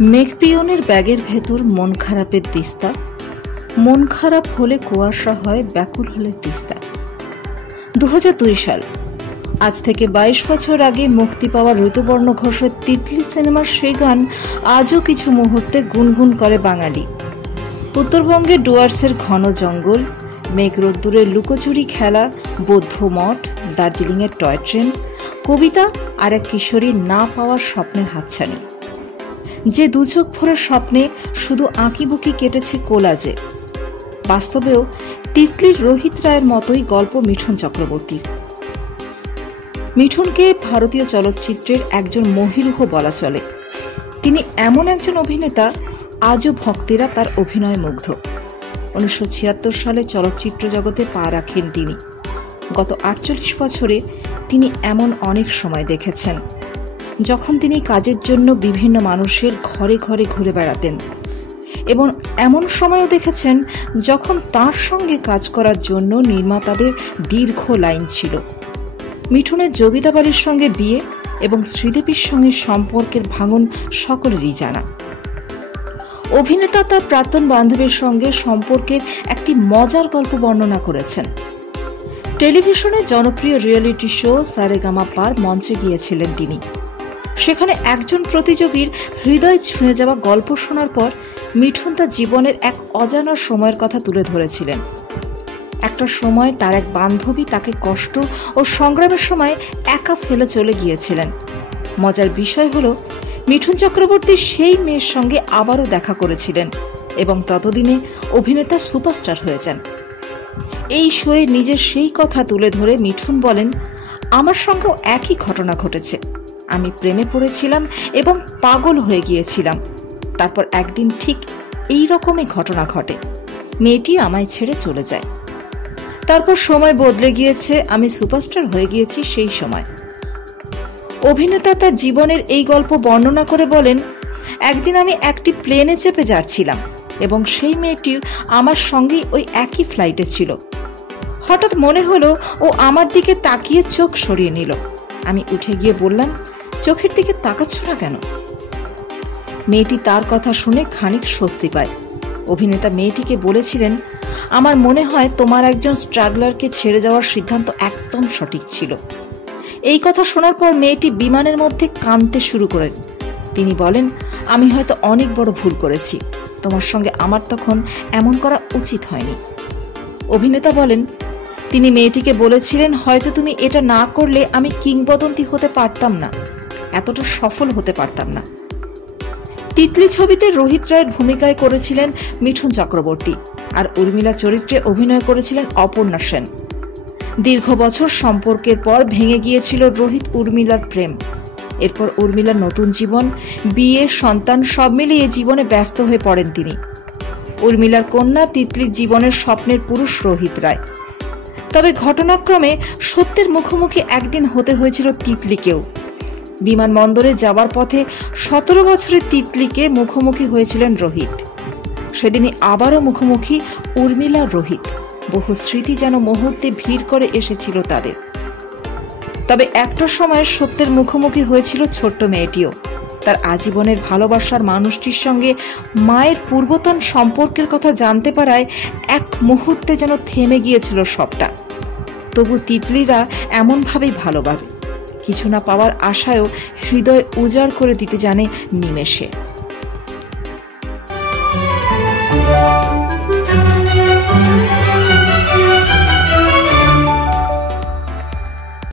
মেঘপিয়নের ব্যাগের ভেতর মন খারাপের তিস্তা, মন খারাপ হলে কুয়াশা হয়, ব্যাকুল হলে তিস্তা। 2002 সাল, আজ থেকে 22 বছর আগে মুক্তি পাওয়া ঋতুপর্ণ ঘোষের তিতলি সিনেমার সেই গান আজও কিছু মুহূর্তে গুনগুন করে বাঙালি। উত্তরবঙ্গের ডুয়ার্সের ঘন জঙ্গল, মেঘ রোদ্দুরের লুকোচুরি খেলা, বৌদ্ধ মঠ, দার্জিলিংয়ের টয় ট্রেন, কবিতা আর এক কিশোরীর না পাওয়ার স্বপ্নের হাতছানি। যে দুচোখ ভরে স্বপ্নে শুধু আঁকিবুকি কেটেছে কোলাজে। বাস্তবেও তিতলির রোহিত রায়ের মতোই গল্প মিঠুন চক্রবর্তীর। মিঠুনকে ভারতীয় চলচ্চিত্রের একজন মহিরুহ বলা চলে। তিনি এমন একজন অভিনেতা, আজও ভক্তেরা তার অভিনয় মুগ্ধ। 1976 সালে চলচ্চিত্র জগতে পা রাখেন তিনি। গত 48 বছরে তিনি এমন অনেক সময় দেখেছেন যখন তিনি কাজের জন্য বিভিন্ন মানুষের ঘরে ঘরে ঘুরে বেড়াতেন, এবং এমন সময়ও দেখেছেন যখন তার সঙ্গে কাজ করার জন্য নির্মাতাদের দীর্ঘ লাইন ছিল। মিঠুনের যোগিতা বালির সঙ্গে বিয়ে এবং শ্রীদেবীর সঙ্গে সম্পর্কের ভাঙন সকলেরই জানা। অভিনেতা তার প্রাক্তন বান্ধবীর সঙ্গে সম্পর্কের একটি মজার গল্প বর্ণনা করেছেন। টেলিভিশনের জনপ্রিয় রিয়েলিটি শো সারেগামাপার মঞ্চে গিয়েছিলেন তিনি। সেখানে একজন প্রতিযোগীর হৃদয় ছুঁয়ে যাওয়া গল্প শোনার পর মিঠুন তার জীবনের এক অজানা সময়ের কথা তুলে ধরেছিলেন। একটা সময় তার এক বান্ধবী তাকে কষ্ট ও সংগ্রামের সময় একা ফেলে চলে গিয়েছিলেন। মজার বিষয় হলো, মিঠুন চক্রবর্তী সেই মেয়ের সঙ্গে আবারও দেখা করেছিলেন এবং ততদিনে অভিনেতা সুপারস্টার হয়ে যান। এই শোয়ে নিজের সেই কথা তুলে ধরে মিঠুন বলেন, আমার সঙ্গেও একই ঘটনা ঘটেছে। আমি প্রেমে পড়েছিলাম এবং পাগল হয়ে গিয়েছিলাম। তারপর একদিন ঠিক এই রকমই ঘটনা ঘটে, মেয়েটি আমায় ছেড়ে চলে যায়। তারপর সময় বদলে গিয়েছে, আমি সুপারস্টার হয়ে গিয়েছি সেই সময়। অভিনেতা তার জীবনের এই গল্প বর্ণনা করে বলেন, একদিন আমি একটি প্লেনে চেপে যাচ্ছিলাম এবং সেই মেয়েটি আমার সঙ্গেই ওই একই ফ্লাইটে ছিল। হঠাৎ মনে হলো ও আমার দিকে তাকিয়ে চোখ সরিয়ে নিল। আমি উঠে গিয়ে বললাম, চোখের দিকে তাকাচ্ছ না কেন? মেয়েটি তার কথা শুনে খানিক স্বস্তি পায়। অভিনেতা মেয়েটিকে বলেছিলেন, আমার মনে হয় তোমার একজন স্ট্রাগলারকে ছেড়ে যাওয়ার সিদ্ধান্ত একদম সঠিক ছিল। এই কথা শোনার পর মেয়েটি বিমানের মধ্যে কাঁদতে শুরু করেন। তিনি বলেন, আমি হয়তো অনেক বড় ভুল করেছি, তোমার সঙ্গে আমার তখন এমন করা উচিত হয়নি। অভিনেতা বলেন, তিনি মেয়েটিকে বলেছিলেন, হয়তো তুমি এটা না করলে আমি কিংবদন্তি হতে পারতাম না, এতটা সফল হতে পারতাম না। তিতলি ছবিতে রোহিত রায়ের ভূমিকায় করেছিলেন মিঠুন চক্রবর্তী, আর উর্মিলা চরিত্রে অভিনয় করেছিলেন অপর্ণা সেন। দীর্ঘ বছর সম্পর্কের পর ভেঙে গিয়েছিল রোহিত উর্মিলার প্রেম। এরপর উর্মিলার নতুন জীবন, বিয়ে, সন্তান সব মিলিয়ে জীবনে ব্যস্ত হয়ে পড়েন তিনি। উর্মিলার কন্যা তিতলির জীবনের স্বপ্নের পুরুষ রোহিত রায়। তবে ঘটনাক্রমে সত্যের মুখোমুখি একদিন হতে হয়েছিল তিতলিকেও। বিমানবন্দরে যাবার পথে 17 বছরের তিতলিকে মুখোমুখি হয়েছিলেন রোহিত। সেদিনই আবারও মুখোমুখি উর্মিলা রোহিত। বহু স্মৃতি যেন মুহূর্তে ভিড় করে এসেছিল তাদের। তবে একটা সময় সত্যের মুখোমুখি হয়েছিল ছোট্ট মেয়েটিও। তার আজীবনের ভালোবাসার মানুষটির সঙ্গে মায়ের পূর্বতন সম্পর্কের কথা জানতে পারায় এক মুহূর্তে যেন থেমে গিয়েছিল সবটা। তবু তিতলিরা এমনভাবেই ভালোবাসে, কিছু না পাওয়ার আশায়ও হৃদয় উজাড় করে দিতে জানে নিমেষে।